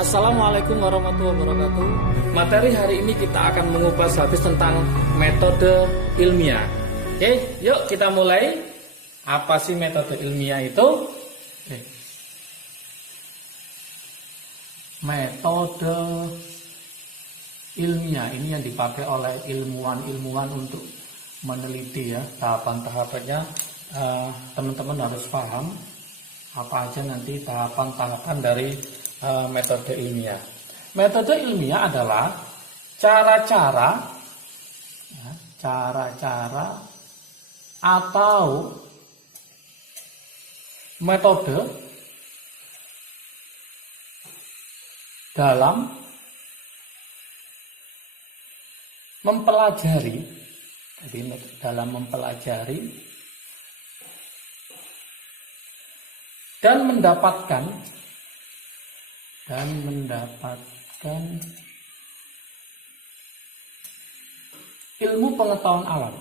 Assalamualaikum warahmatullahi wabarakatuh. Materi hari ini kita akan mengupas habis tentang metode ilmiah. Oke, yuk kita mulai. Apa sih metode ilmiah itu? Oke. Metode ilmiah ini yang dipakai oleh ilmuwan-ilmuwan untuk meneliti ya. Tahapan-tahapannya teman-teman harus paham apa aja nanti tahapan-tahapan dari metode ilmiah. Metode ilmiah adalah cara-cara atau metode dalam mempelajari, dan mendapatkan ilmu pengetahuan alam.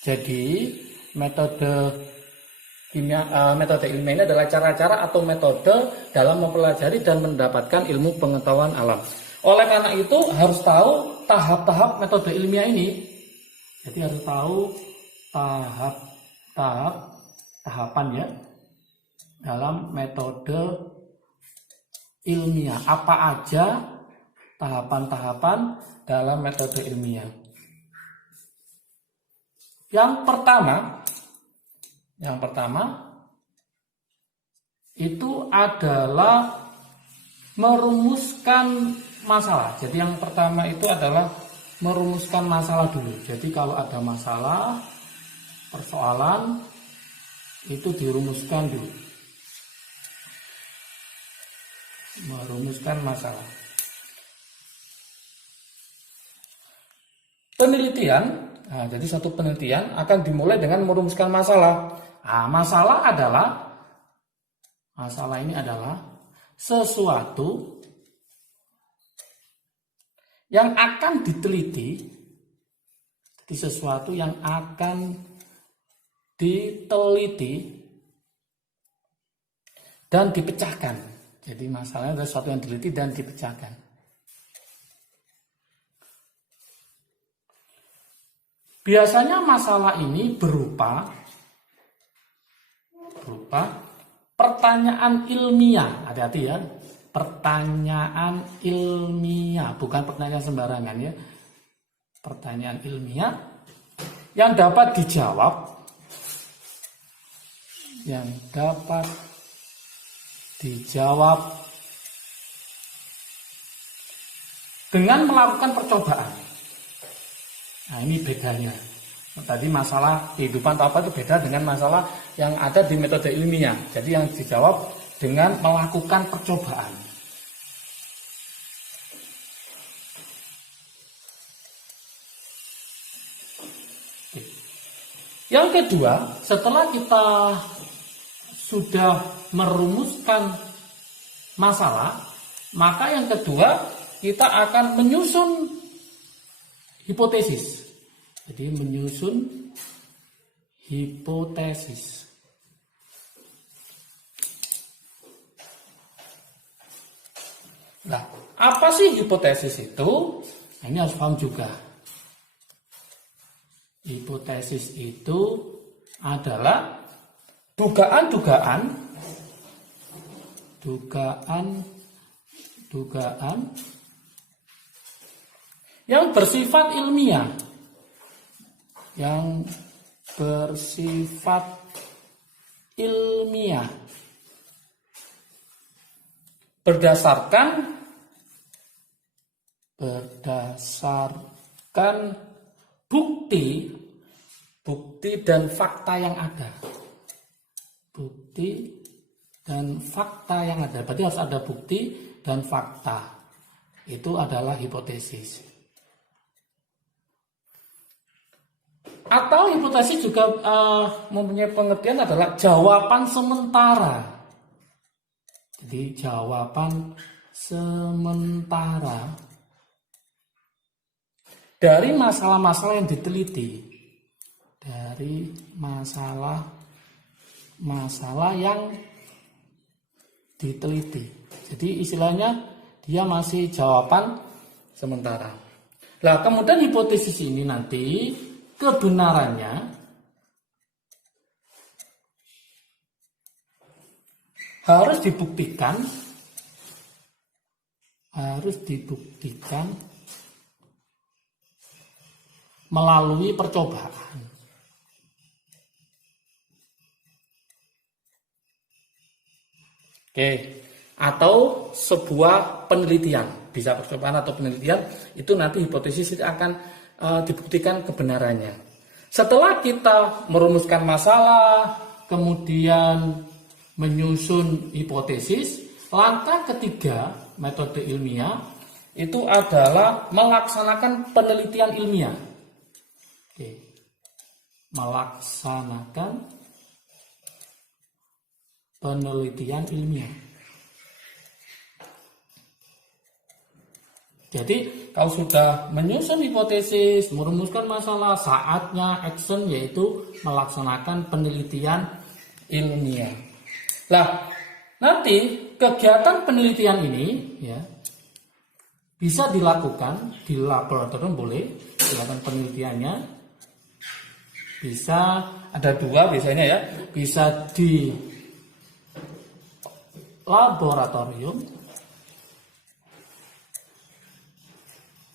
Jadi metode ilmiah ini adalah cara-cara atau metode dalam mempelajari dan mendapatkan ilmu pengetahuan alam. Oleh karena itu harus tahu tahap-tahap metode ilmiah ini. Jadi harus tahu tahapan ya dalam metode ilmiah. Apa aja tahapan-tahapan dalam metode ilmiah? Yang pertama itu adalah merumuskan masalah. Jadi yang pertama itu adalah merumuskan masalah dulu. Jadi kalau ada masalah, persoalan itu dirumuskan dulu. Merumuskan masalah. Penelitian, jadi satu penelitian akan dimulai dengan merumuskan masalah. Masalah ini adalah sesuatu yang akan diteliti, dan dipecahkan. Jadi masalahnya adalah sesuatu yang diteliti dan dipecahkan. Biasanya masalah ini berupa pertanyaan ilmiah. Hati-hati ya. Pertanyaan ilmiah, bukan pertanyaan sembarangan ya. Pertanyaan ilmiah yang dapat dijawab dengan melakukan percobaan. Ini bedanya. Tadi masalah kehidupan atau apa itu beda dengan masalah yang ada di metode ilmiah. Jadi yang dijawab dengan melakukan percobaan. Yang kedua, setelah kita sudah merumuskan masalah, maka yang kedua kita akan menyusun hipotesis. Jadi menyusun hipotesis. Nah, apa sih hipotesis itu? Ini harus paham juga. Hipotesis itu adalah dugaan yang bersifat ilmiah. Berdasarkan bukti dan fakta yang ada. Berarti harus ada bukti dan fakta. Itu adalah hipotesis. Atau hipotesis juga mempunyai pengertian adalah jawaban sementara. Jadi jawaban sementara dari masalah-masalah yang diteliti. Dari masalah masalah yang diteliti. Jadi istilahnya dia masih jawaban sementara. Nah, kemudian hipotesis ini nanti kebenarannya harus dibuktikan melalui percobaan. Oke, atau sebuah penelitian, bisa percobaan atau penelitian, itu nanti hipotesis itu akan dibuktikan kebenarannya. Setelah kita merumuskan masalah, kemudian menyusun hipotesis, langkah ketiga metode ilmiah itu adalah melaksanakan penelitian ilmiah. Oke. Melaksanakan penelitian ilmiah. Jadi kalau sudah menyusun hipotesis, merumuskan masalah, saatnya action yaitu melaksanakan penelitian ilmiah. Nah, nanti kegiatan penelitian ini ya bisa dilakukan di laboratorium, boleh dilakukan penelitiannya. Bisa ada dua biasanya ya, bisa di laboratorium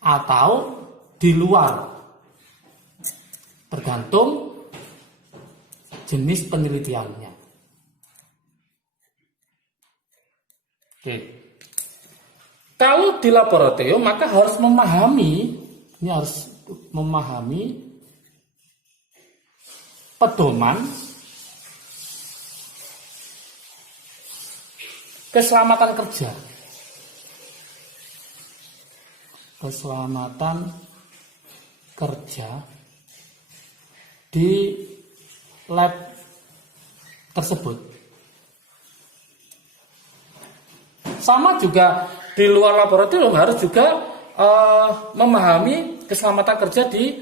atau di luar, tergantung jenis penelitiannya. Oke. Kalau di laboratorium maka harus memahami pedoman keselamatan kerja. Keselamatan kerja di lab tersebut. Sama juga di luar laboratorium harus juga memahami keselamatan kerja di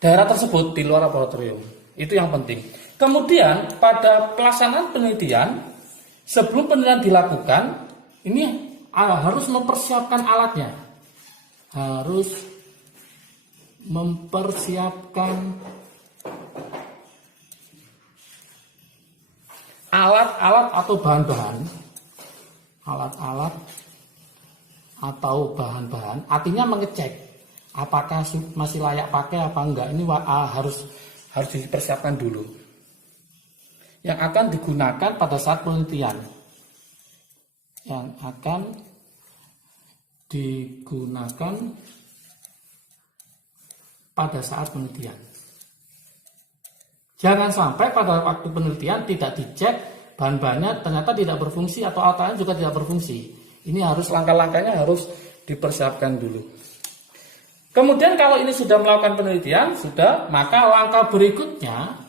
daerah tersebut, di luar laboratorium. Itu yang penting. Kemudian pada pelaksanaan penelitian, sebelum penelitian dilakukan, ini harus mempersiapkan alatnya. Harus mempersiapkan alat-alat atau bahan-bahan. Alat-alat atau bahan-bahan, artinya mengecek apakah masih layak pakai apa enggak. Ini harus dipersiapkan dulu. Yang akan digunakan pada saat penelitian. Yang akan digunakan pada saat penelitian. Jangan sampai pada waktu penelitian tidak dicek bahan-bahannya ternyata tidak berfungsi atau alatnya juga tidak berfungsi. Ini harus langkah-langkahnya harus dipersiapkan dulu. Kemudian kalau ini sudah melakukan penelitian, maka langkah berikutnya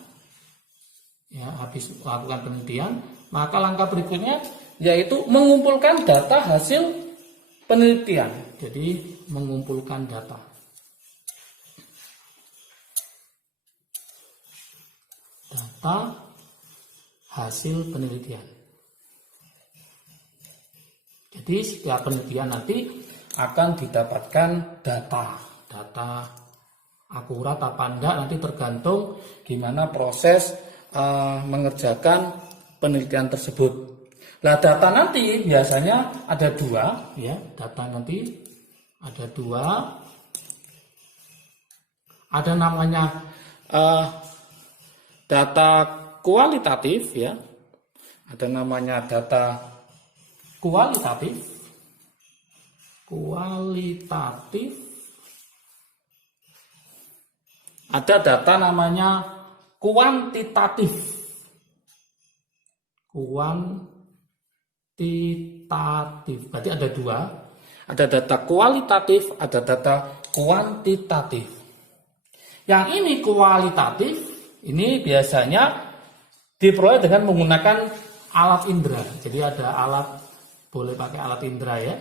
ya, habis melakukan penelitian, maka langkah berikutnya yaitu mengumpulkan data hasil penelitian. Jadi mengumpulkan data. Data hasil penelitian. Jadi setiap penelitian nanti akan didapatkan data akurat apa enggak, nanti tergantung gimana proses mengerjakan penelitian tersebut. Nah, data nanti biasanya ada dua, ya. Data nanti ada dua. Ada namanya data kualitatif, ya. Ada namanya data kualitatif. Ada data namanya kuantitatif. Berarti ada dua. Ada data kualitatif, ada data kuantitatif. Yang ini kualitatif, ini biasanya diperoleh dengan menggunakan alat indera. Jadi ada alat, boleh pakai alat indera ya.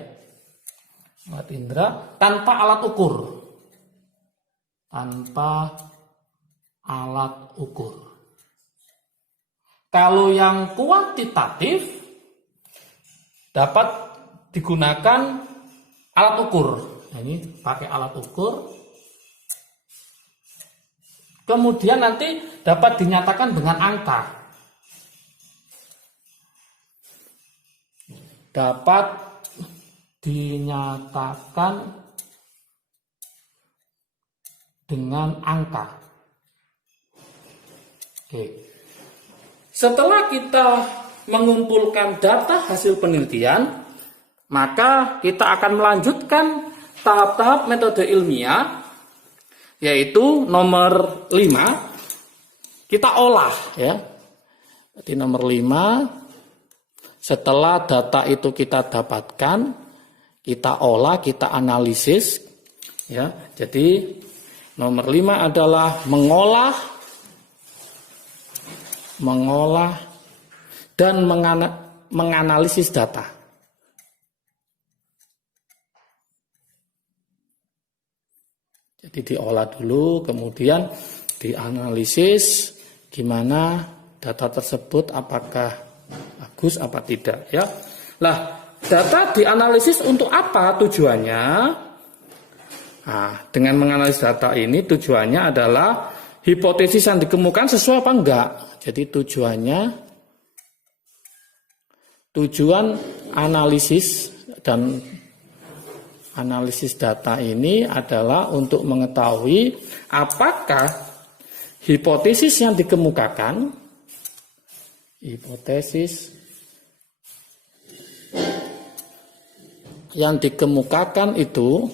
Alat indera tanpa alat ukur. Kalau yang kuantitatif dapat digunakan alat ukur. Nah, ini pakai alat ukur. Kemudian nanti dapat dinyatakan dengan angka. Dapat dinyatakan dengan angka. Oke. Setelah kita mengumpulkan data hasil penelitian, maka kita akan melanjutkan tahap-tahap metode ilmiah, yaitu nomor 5, kita olah ya. Jadi nomor 5, setelah data itu kita dapatkan, kita olah, kita analisis ya. Jadi nomor 5 adalah mengolah dan menganalisis data. Jadi diolah dulu, kemudian dianalisis gimana data tersebut, apakah bagus apa tidak ya. Lah, data dianalisis untuk apa tujuannya? Nah, dengan menganalisis data ini tujuannya adalah hipotesis yang dikemukakan sesuai apa enggak. Jadi tujuan analisis dan analisis data ini adalah untuk mengetahui apakah hipotesis yang dikemukakan itu,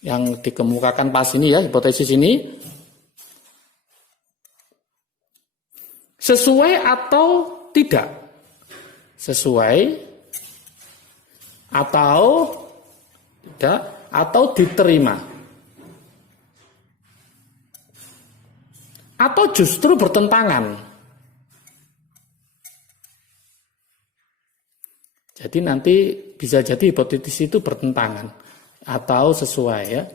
yang dikemukakan pas ini ya, hipotesis ini sesuai atau tidak, sesuai atau tidak, atau diterima, atau justru bertentangan. Jadi nanti bisa jadi hipotesis itu bertentangan atau sesuai ya.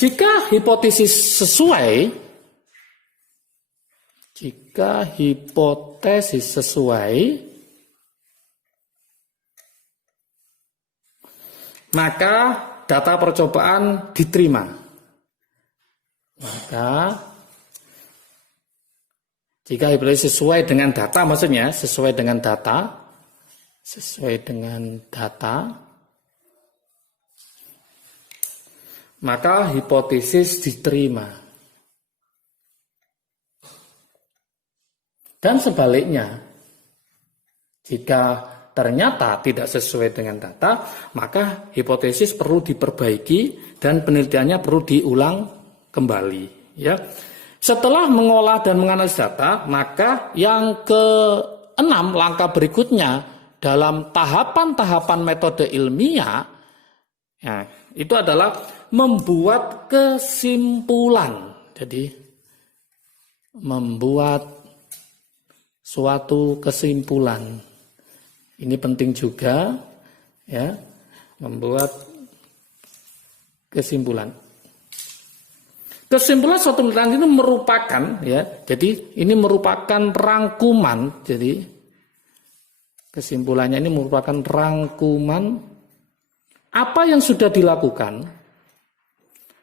Jika hipotesis sesuai, maka data percobaan diterima. Maka jika hipotesis sesuai dengan data, maksudnya sesuai dengan data, maka hipotesis diterima. Dan sebaliknya, jika ternyata tidak sesuai dengan data, maka hipotesis perlu diperbaiki dan penelitiannya perlu diulang kembali. Ya. Setelah mengolah dan menganalisis data, maka yang ke-6, langkah berikutnya dalam tahapan-tahapan metode ilmiah, ya, itu adalah membuat kesimpulan. Jadi membuat suatu kesimpulan. Ini penting juga ya, membuat kesimpulan. Kesimpulan suatu penelitian itu merupakan ya, jadi ini merupakan rangkuman. Jadi kesimpulannya ini merupakan rangkuman apa yang sudah dilakukan.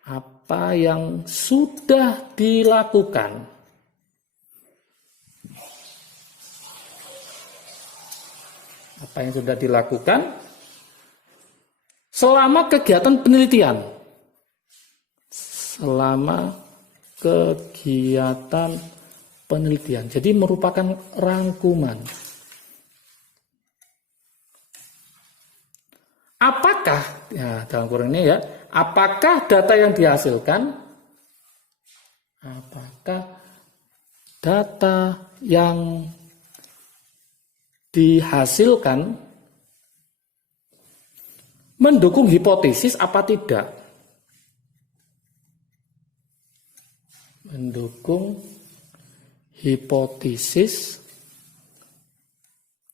Apa yang sudah dilakukan. Apa yang sudah dilakukan selama kegiatan penelitian. Jadi merupakan rangkuman. Apakah, ya dalam kurung ini ya, apakah data yang dihasilkan, mendukung hipotesis apa tidak? Mendukung hipotesis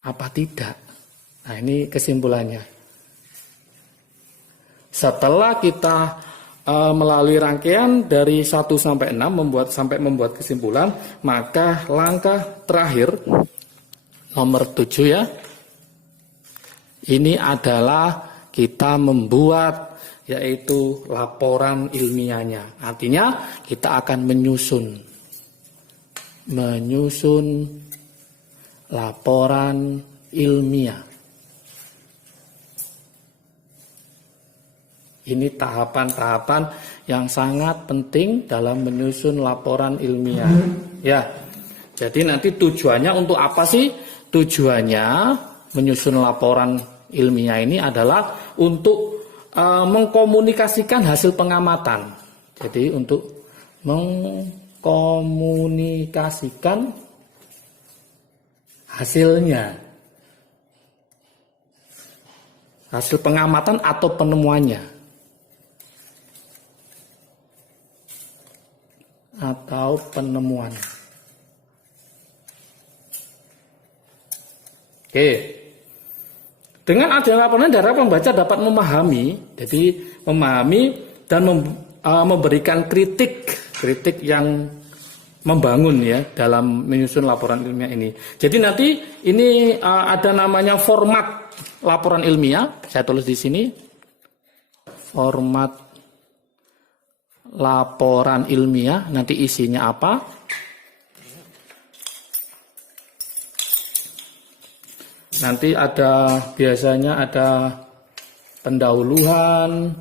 apa tidak? Nah, ini kesimpulannya. Setelah kita melalui rangkaian dari 1 sampai 6 membuat kesimpulan, maka langkah terakhir nomor 7 ya. Ini adalah kita membuat yaitu laporan ilmiahnya. Artinya kita akan menyusun laporan ilmiah. Ini tahapan-tahapan yang sangat penting dalam menyusun laporan ilmiah. Ya, jadi nanti tujuannya untuk apa sih? Tujuannya menyusun laporan ilmiah ini adalah untuk mengkomunikasikan hasil pengamatan. Jadi untuk mengkomunikasikan hasilnya, hasil pengamatan atau penemuannya. Atau penemuan. Oke. Dengan adanya laporan dari pembaca dapat memahami, jadi memahami dan memberikan kritik yang membangun ya dalam menyusun laporan ilmiah ini. Jadi nanti ini ada namanya format laporan ilmiah, saya tulis di sini. Format laporan ilmiah, nanti isinya apa? Nanti biasanya ada pendahuluan,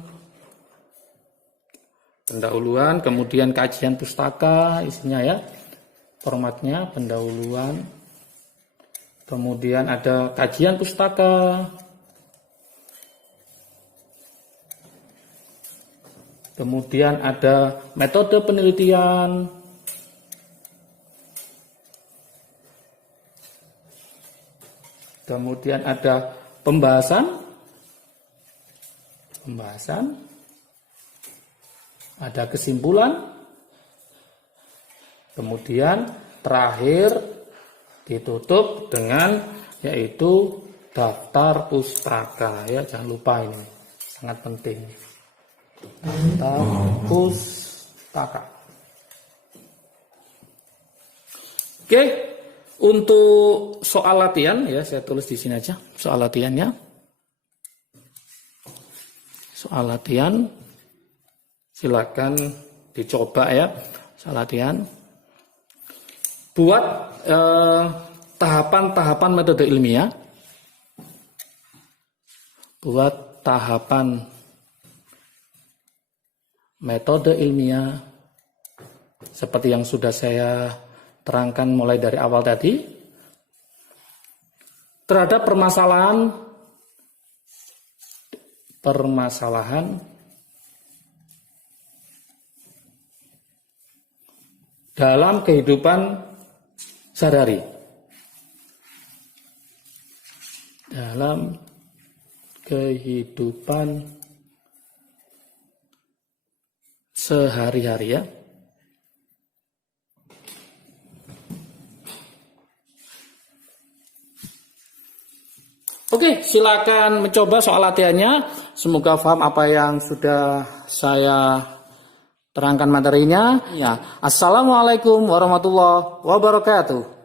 kemudian kajian pustaka isinya ya. Formatnya pendahuluan, kemudian ada kajian pustaka, kemudian ada metode penelitian, kemudian ada pembahasan, ada kesimpulan, kemudian terakhir ditutup dengan yaitu daftar pustaka ya, jangan lupa ini sangat penting. Daftar pustaka. Oke, untuk soal latihan ya saya tulis di sini aja soal latihannya. Soal latihan silakan dicoba ya soal latihan. Buat tahapan-tahapan metode ilmiah. Buat tahapan metode ilmiah seperti yang sudah saya terangkan mulai dari awal tadi terhadap permasalahan dalam kehidupan sehari-hari, dalam kehidupan sehari-hari ya. Oke, silakan mencoba soal latihannya. Semoga paham apa yang sudah saya terangkan materinya. Ya, Assalamualaikum warahmatullahi wabarakatuh.